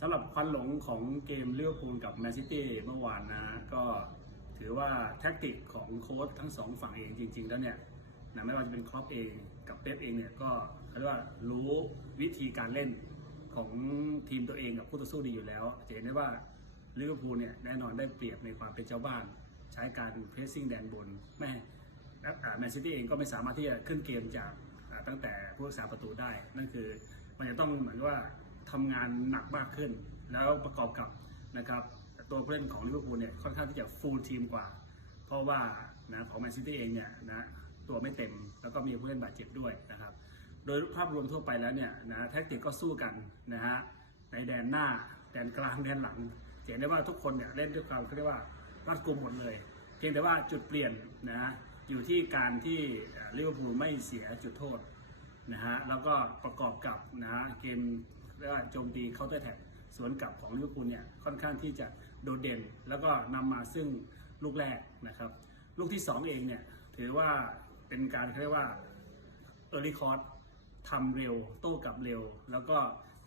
สำหรับควันหลงของเกมเลือกพูลกับแมนซิตี้เมื่อวานนะก็ถือว่าแท็กติกของโค้ชทั้งสองฝั่งเองจริง ๆ แล้วเนี่ยนะไม่ว่าจะเป็นครอปเองกับเป๊ปเองเนี่ยก็เขาเรียกว่ารู้วิธีการเล่นของทีมตัวเองกับผู้ต่อสู้ดีอยู่แล้วจะเห็นได้ว่าลิเวอร์พูลเนี่ยแน่นอนได้เปรียบในความเป็นเจ้าบ้าน ใช้การเพรสซิ่งแดนบนแม่แมนซิตี้เองก็ไม่สามารถที่จะขึ้นเกมจากตั้งแต่ผู้รักษาประตูได้ นั่นคือมันจะต้องเหมือนว่า ทำงานหนักมากขึ้น แล้วประกอบกับนะครับตัวผู้เล่นของลิเวอร์พูลเนี่ยค่อนข้างที่จะฟูลทีมกว่า เพราะว่านะของแมนซิตี้เองเนี่ยนะตัวไม่เต็มแล้วก็มีผู้เล่นบาดเจ็บด้วยนะครับ โดยภาพรวมทั่วไปแล้วเนี่ยนะแท็กติกก็สู้กันนะฮะในแดนหน้าแดนกลางแดนหลังเห็นได้ว่าทุกคนเนี่ยเล่นด้วยความเขาเรียกว่ารัดกุมหมดเลย เพียงแต่ว่าจุดเปลี่ยนนะฮะอยู่ที่การที่ลิเวอร์พูลไม่เสียจุดโทษนะฮะแล้วก็ประกอบกับนะฮะเกม เรียกว่าโจมตีเคาน์เตอร์แท็กสวนกลับของลิเวอร์พูลเนี่ยค่อนข้างที่จะโดดเด่น แล้วก็นำมาซึ่งลูกแรกนะครับ ลูกที่สองเองเนี่ยถือว่าเป็นการเรียกว่าเออร์ลี่คอร์สทำเร็วโต้กลับเร็ว แล้วก็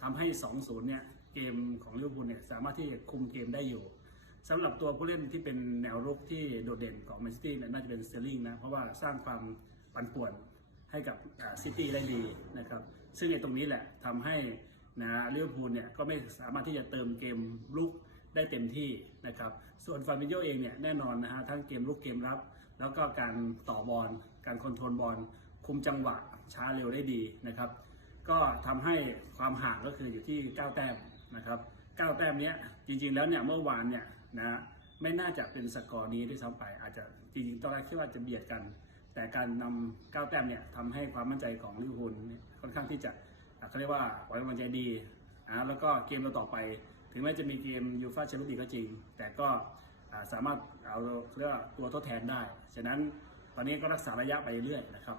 ทำให้ 2-0เนี่ยเกมของลิเวอร์พูลเนี่ยสามารถที่จะคุมเกมได้อยู่สำหรับตัวผู้เล่นที่เป็นแนวรุกที่โดดเด่นของแมนซิตี้เนี่ยน่าจะเป็นเตอร์ลิงนะ เพราะว่าสร้างความปั่นป่วนให้กับซิตี้ได้ดีนะครับ ซึ่งในตรงนี้แหละทำให้ นะลิเวอร์พูลเนี่ยก็ไม่สามารถที่จะเติมเกมลุกได้เต็มที่นะครับ ส่วนฟาบิโยเองเนี่ยแน่นอนนะฮะทั้งเกมลุกเกมรับ แล้วก็การต่อบอล การคอนโทรลบอล คุมจังหวะช้าเร็วได้ดีนะครับ ก็ทำให้ความห่างก็คืออยู่ที่ 9 แต้มนะครับ9แต้มเนี้ยจริงๆแล้วเนี่ยเมื่อวานเนี่ยนะไม่น่าจะเป็นสกอร์นี้ด้วยซ้ำไป อาจจะจริงๆตอนแรกคิดว่าจะเบียดกัน แต่การนำ9แต้มเนี่ยทำให้ความมั่นใจของลิเวอร์พูลค่อนข้างที่จะ เขาเรียกว่าไว้วางใจดีนะแล้วก็เกมเราต่อไป ถึงแม้จะมีเกมยูฟ่าแชมเปี้ยนลีกก็จริง แต่ก็สามารถเอาเรียกตัวทดแทนได้ ฉะนั้นตอนนี้ก็รักษาระยะไปเรื่อยนะครับ